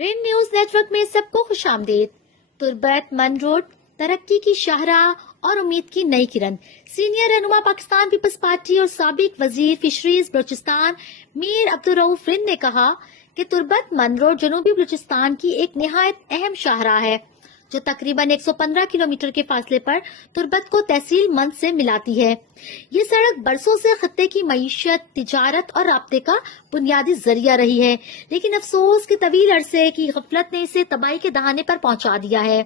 رین news net work میں سب کو خوش آمدید۔ تربت من روڈ، ترقی کی شاہراہ اور امید کی نئی کرن۔ سینئر رہنما پاکستان پیپلز پارٹی اور سابق وزیر فشریز بلوچستان میر عبدالرؤف رند نے کہا کہ تربت من روڈ جنوبی بلوچستان کی ایک نہایت اہم شاہراہ ہے جو تقریباً 115 کلومیٹر کے فاصلے پر تربت کو تحصیل مند سے ملاتی ہے۔ یہ سڑک برسوں سے خطے کی معیشت، تجارت اور رابطے کا بنیادی ذریعہ رہی ہے، لیکن افسوس کہ طویل عرصے کی غفلت نے اسے تباہی کے دہانے پر پہنچا دیا ہے۔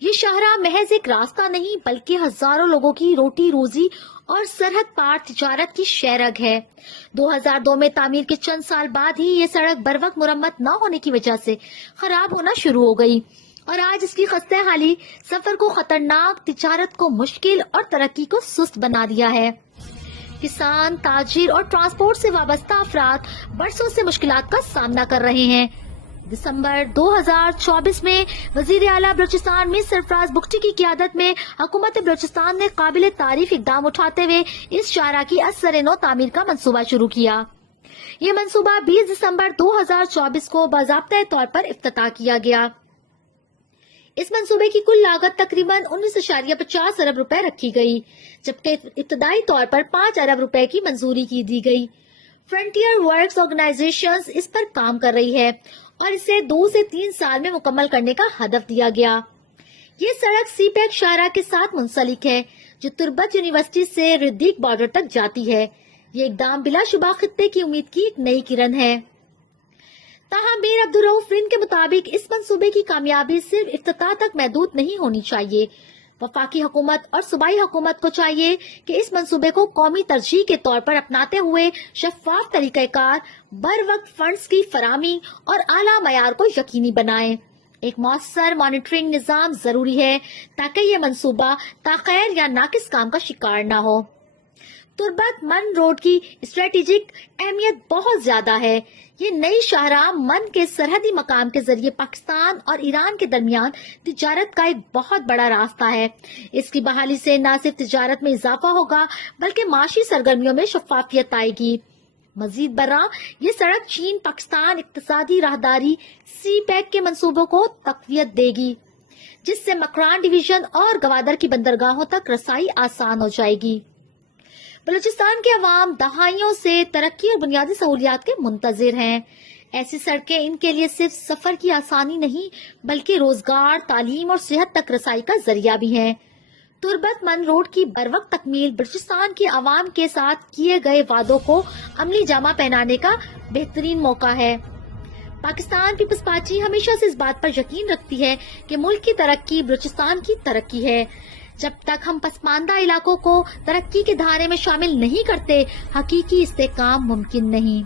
یہ شاہراہ محض ایک راستہ نہیں بلکہ ہزاروں لوگوں کی روٹی روزی اور سرحد پار تجارت کی شہرگ ہے۔ 2002 میں تعمیر کے چند سال بعد ہی یہ سڑک بروقت مرمت نہ ہونے کی وجہ سے خراب ہونا شروع ہو گئی اور آج اس کی خستہ حالی سفر کو خطرناک، تجارت کو مشکل اور ترقی کو سست بنا دیا ہے۔ کسان، تاجر اور ٹرانسپورٹ سے وابستہ افراد برسوں سے مشکلات کا سامنا کر رہے ہیں۔ دسمبر 2024 میں وزیر اعلیٰ بلوچستان میر سرفراز بگٹی کی قیادت میں حکومت بلوچستان نے قابل تعریف اقدام اٹھاتے ہوئے اس شاہراہ کی از سر نو تعمیر کا منصوبہ شروع کیا۔ یہ منصوبہ 20 دسمبر 2024 کو باضابطہ طور پر افتتاح کیا گیا۔ اس منصوبے کی کل لاگت تقریباً 19.50 ارب روپے رکھی گئی، جبکہ ابتدائی طور پر 5 ارب روپے کی منظوری کی دی گئی۔ فرنٹیئر ورکس آرگنائزیشن اس پر کام کر رہی ہے اور اسے 2 سے 3 سال میں مکمل کرنے کا ہدف دیا گیا۔ یہ سڑک سی پیک شاہراہ کے ساتھ منسلک ہے جو تربت یونیورسٹی سے ردیک بارڈر تک جاتی ہے۔ یہ اقدام بلا شبہ خطے کی امید کی ایک نئی کرن ہے۔ تاہم میر عبدالرؤف رند کے مطابق اس منصوبے کی کامیابی صرف افتتاح تک محدود نہیں ہونی چاہیے۔ وفاقی حکومت اور صوبائی حکومت کو چاہیے کہ اس منصوبے کو قومی ترجیح کے طور پر اپناتے ہوئے شفاف طریقہ کار، بروقت فنڈز کی فراہمی اور اعلیٰ معیار کو یقینی بنائیں۔ ایک مؤثر مانیٹرنگ نظام ضروری ہے تاکہ یہ منصوبہ تاخیر یا ناقص کام کا شکار نہ ہو۔ تربت من روڈ کی اسٹریٹجک اہمیت بہت زیادہ ہے۔ یہ نئی شاہراہ من کے سرحدی مقام کے ذریعے پاکستان اور ایران کے درمیان تجارت کا ایک بہت بڑا راستہ ہے۔ اس کی بحالی سے نہ صرف تجارت میں اضافہ ہوگا بلکہ معاشی سرگرمیوں میں شفافیت آئے گی۔ مزید برآں یہ سڑک چین پاکستان اقتصادی راہداری سی پیک کے منصوبوں کو تقویت دے گی، جس سے مکران ڈویژن اور گوادر کی بندرگاہوں تک رسائی آسان ہو جائے گی۔ بلوچستان کے عوام دہائیوں سے ترقی اور بنیادی سہولیات کے منتظر ہیں۔ ایسی سڑکیں ان کے لیے صرف سفر کی آسانی نہیں بلکہ روزگار، تعلیم اور صحت تک رسائی کا ذریعہ بھی ہیں۔ تربت من روڈ کی بروقت تکمیل بلوچستان کے عوام کے ساتھ کیے گئے وعدوں کو عملی جامہ پہنانے کا بہترین موقع ہے۔ پاکستان پیپلز پارٹی ہمیشہ سے اس بات پر یقین رکھتی ہے کہ ملک کی ترقی بلوچستان کی ترقی ہے۔ جب تک ہم پسماندہ علاقوں کو ترقی کے دھارے میں شامل نہیں کرتے، حقیقی استحکام ممکن نہیں۔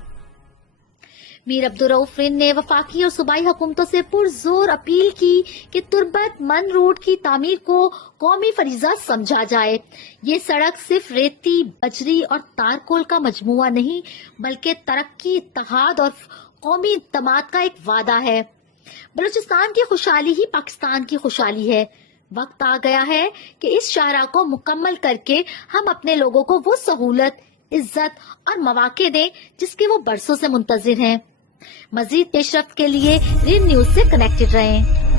میر عبدالرؤف رند نے وفاقی اور صوبائی حکومتوں سے پرزور اپیل کی کہ تربت من روڈ کی تعمیر کو قومی فریضہ سمجھا جائے۔ یہ سڑک صرف ریتی، بجری اور تارکول کا مجموعہ نہیں بلکہ ترقی، اتحاد اور قومی اعتماد کا ایک وعدہ ہے۔ بلوچستان کی خوشحالی ہی پاکستان کی خوشحالی ہے۔ وقت آ گیا ہے کہ اس شاہراہ کو مکمل کر کے ہم اپنے لوگوں کو وہ سہولت، عزت اور مواقع دیں جس کے وہ برسوں سے منتظر ہیں۔ مزید پیش رفت کے لیے رین نیوز سے کنیکٹڈ رہیں۔